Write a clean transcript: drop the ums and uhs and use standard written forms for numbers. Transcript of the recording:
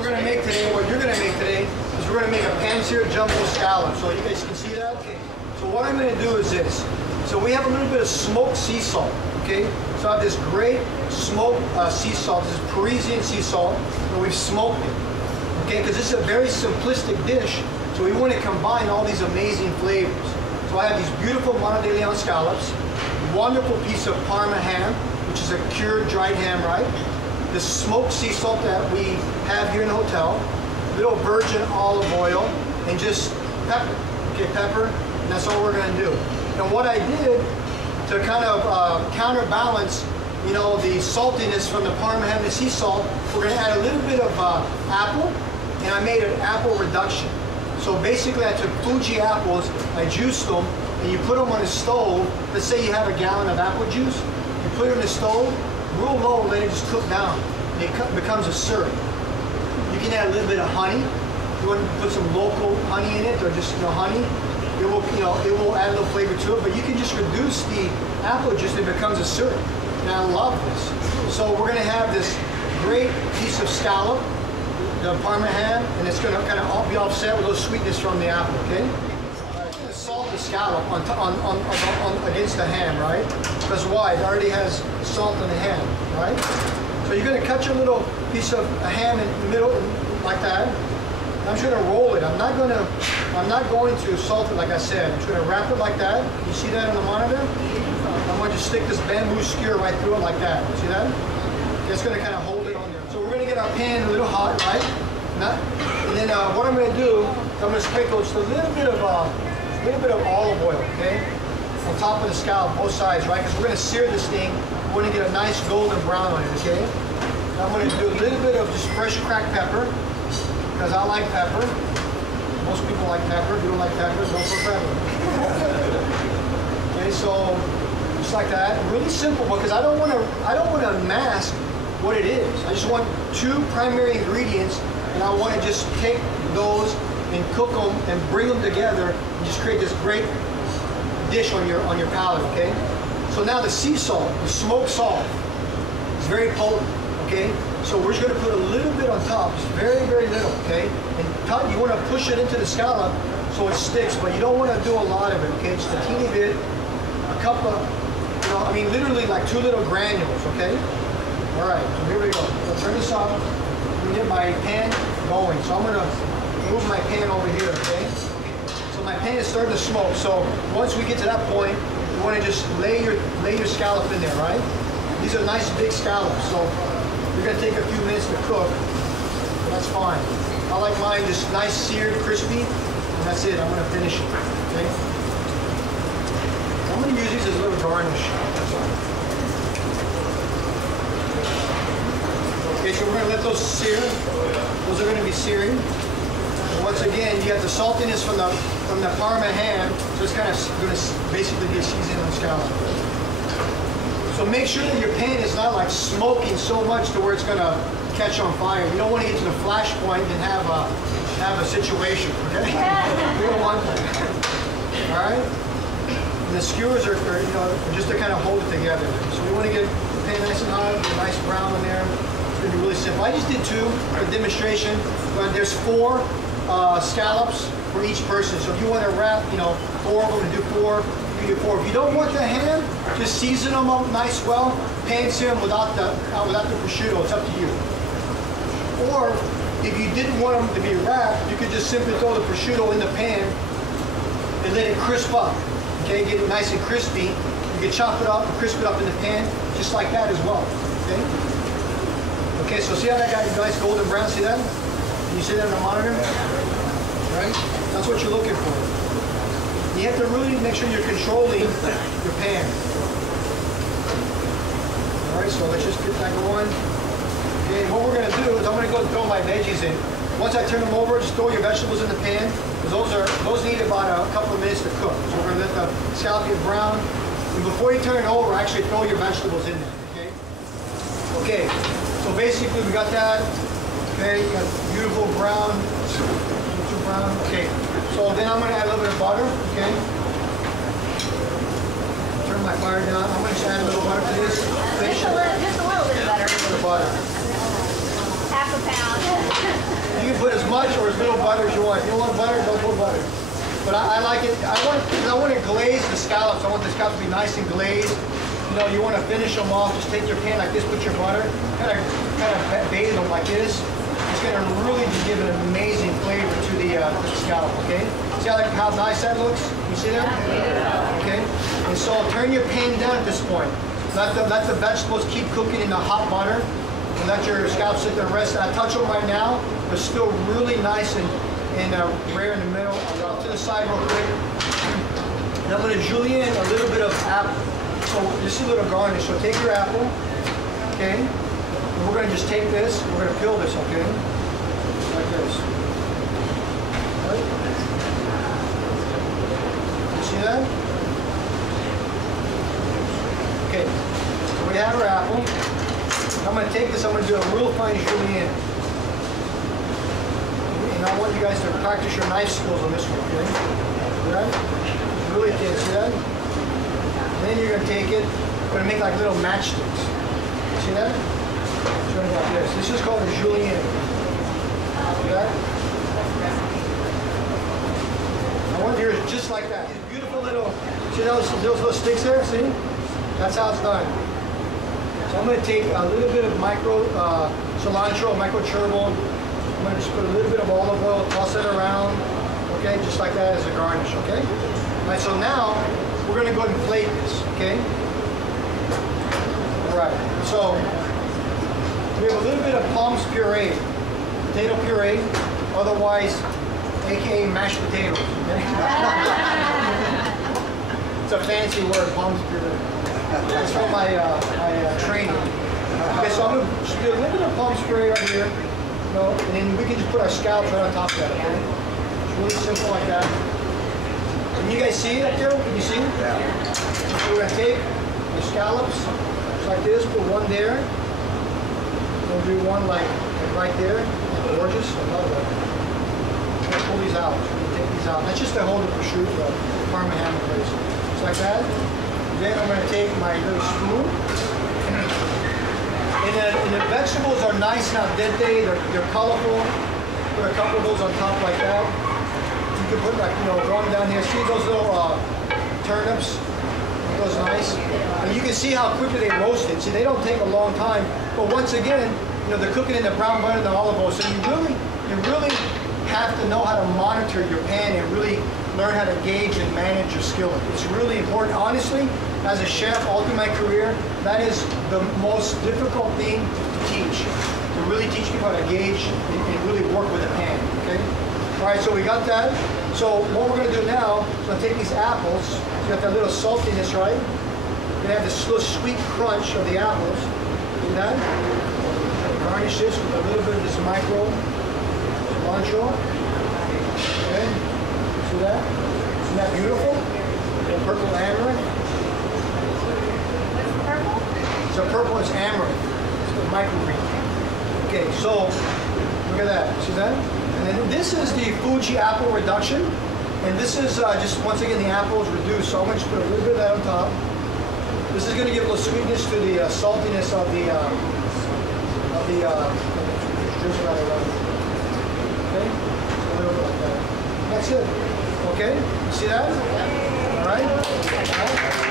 we're going to make today, what you're going to make today, is we're going to make a pan-seared jumbo scallop. So you guys can see that? Okay. So what I'm going to do is this. So we have a little bit of smoked sea salt, okay? So I have this great smoked sea salt. This is Parisian sea salt, and we've smoked it, okay? Because this is a very simplistic dish, so we want to combine all these amazing flavors. So I have these beautiful Monte de Leon scallops, wonderful piece of parma ham, which is a cured dried ham, right? The smoked sea salt that we have here in the hotel, little virgin olive oil, and just pepper, okay, pepper, and that's all we're going to do. And what I did to kind of counterbalance, you know, the saltiness from the parma ham and sea salt, we're going to add a little bit of apple, and I made an apple reduction. So basically I took Fuji apples, I juiced them, and you put them on a stove. Let's say you have a gallon of apple juice, you put it on the stove, real low, let it just cook down, and it becomes a syrup. You can add a little bit of honey. You want to put some local honey in it, or just, you know, honey. It will, you know, it will add a little flavor to it, but you can just reduce the apple juice and it becomes a syrup. And I love this. So we're going to have this great piece of scallop, the parma ham, and it's going to kind of be offset with a little sweetness from the apple, okay? All right, gonna salt the scallop against the ham, right? Because why? It already has salt in the ham, right? So you're going to cut your little piece of ham in the middle like that. I'm just going to roll it. I'm not going to salt it like I said. I'm just going to wrap it like that. You see that on the monitor? I'm going to just stick this bamboo skewer right through it like that. See that? It's going to kind of hold it on there. So we're going to get our pan a little hot, right? And then what I'm going to do, I'm going to sprinkle just a little bit of olive oil, okay? On top of the scallop, both sides, right? Because we're going to sear this thing. We're going to get a nice golden brown on it, okay? And I'm going to do a little bit of just fresh cracked pepper, because I like pepper. Most people like pepper. If you don't like pepper, don't put pepper. Okay, so just like that. Really simple, because I don't want to mask what it is. I just want two primary ingredients, and I want to just take those and cook them and bring them together and just create this great dish on your palate. Okay. So now the sea salt, the smoked salt, is very potent. Okay. So we're just going to put a little bit on top, just very, very little, okay? And you want to push it into the scallop so it sticks, but you don't want to do a lot of it, okay? Just a teeny bit, a couple of, you know, I mean, literally like 2 little granules, okay? All right, so here we go. I'll turn this off. I'm going to get my pan going. So I'm going to move my pan over here, okay? So my pan is starting to smoke. So once we get to that point, you want to just lay your scallop in there, right? These are nice big scallops, so you're going to take a few minutes to cook, but that's fine. I like mine just nice, seared, crispy, and that's it. I'm going to finish it, okay? I'm going to use these as a little garnish. That's all. Okay, so we're going to let those sear. Those are going to be searing. And once again, you got the saltiness from the parma ham, so it's kind of going to basically be a seasoning on scallop. So make sure that your pan is not like smoking so much to where it's going to catch on fire. You don't want to get to the flash point and have a situation, okay? We don't want that. All right? And the skewers are, you know, just to kind of hold it together. So we want to get the pan nice and hot, a nice brown in there. It's going to be really simple. I just did 2 for demonstration, but there's 4 scallops for each person. So if you want to wrap, you know, 4 of them and do 4. If you don't want the ham, just season them up nice well, pan sear them without the prosciutto. It's up to you. Or if you didn't want them to be wrapped, you could just simply throw the prosciutto in the pan and let it crisp up. Okay, get it nice and crispy. You can chop it up and crisp it up in the pan, just like that as well. Okay. Okay, so see how that got a nice golden brown? See that? Can you see that on the monitor? Right? That's what you're looking for. You have to really make sure you're controlling your pan. All right, so let's just get that going. Okay, what we're going to do is I'm going to go throw my veggies in. Once I turn them over, just throw your vegetables in the pan, because those need about a couple of minutes to cook. So we're going to let the scallop get brown. And before you turn it over, actually throw your vegetables in there. Okay. Okay. So basically, we got that. Okay, got beautiful brown. Brown. Okay. So then I'm going to add a little bit of butter, okay? Turn my fire down. I'm going to add a little butter to this. Just a little bit of butter. A little butter. half a pound. You can put as much or as little butter as you want. If you don't want butter, don't put butter. But I like it. I want to glaze the scallops. I want the scallops to be nice and glazed. You know, you want to finish them off. Just take your pan like this, put your butter, kind of bathe them like this. It's going to really just give an amazing flavor to the scallop. Okay. See how nice that looks? You see that? Okay. And so turn your pan down at this point. Let the vegetables keep cooking in the hot butter. And let your scallops sit there and rest. I touch them right now. They're still really nice and rare in the middle. I'll go to the side real quick. And I'm going to julienne a little bit of apple. So this is a little garnish. So take your apple, okay? And we're going to just take this. We're going to peel this, okay? Like this. Right? You see that? Okay. So we have our apple. I'm going to take this. I'm going to do a real fine julienne. And I want you guys to practice your knife skills on this one, okay? See that? Really thin, see that? And then you're going to take it, we're going to make like little matchsticks. See that? It's going to go like this. This is called a julienne. See that? I want yours just like that. These beautiful little, see those little sticks there? See? That's how it's done. So I'm going to take a little bit of micro cilantro, micro chervil. I'm going to just put a little bit of olive oil, toss it around, okay, just like that as a garnish, okay? All right, so now we're going to go ahead and plate this, okay? All right, so we have a little bit of Palms puree, potato puree, otherwise AKA mashed potatoes, okay? It's a fancy word, Palms puree. That's from my training. Okay, so I'm going to just do a little bit of Palms puree right here. No, and then we can just put our scallops right on top of that, okay? It's really simple like that. Can you guys see it up there? Can you see it? Yeah. So we're going to take the scallops, just like this, put one there. We'll do one like right there. Gorgeous. I love that. We're going to pull these out. So we're going to take these out. That's just to hold the prosciutto, parma ham in place. Just like that. Then I'm going to take my little spoon. And the vegetables are nice and al dente, they're colorful. Put a couple of those on top like that. You can put like, one down here. See those little turnips? Those nice. And you can see how quickly they roasted. See, they don't take a long time. But once again, they're cooking in the brown butter and the olive oil. So you really have to know how to monitor your pan and really learn how to gauge and manage your skillet. It's really important. Honestly, as a chef, all through my career, that is the most difficult thing to teach. To really teach people how to gauge and really work with a pan, okay? All right, so we got that. So what we're gonna do now is I'm gonna take these apples. You got that little saltiness, right? You're gonna have this little sweet crunch of the apples. See that? Garnish this with a little bit of this micro cilantro. Okay? See that? Isn't that beautiful? The purple amaranth. So purple is amaranth. It's the microgreen. Okay, so look at that. See that? And then this is the Fuji apple reduction. And this is just, once again, the apple is reduced. So I'm going to just put a little bit of that on top. This is going to give a little sweetness to the saltiness of the juice that I love. Okay? A little bit like that. That's it. Okay? You see that? All right? All right.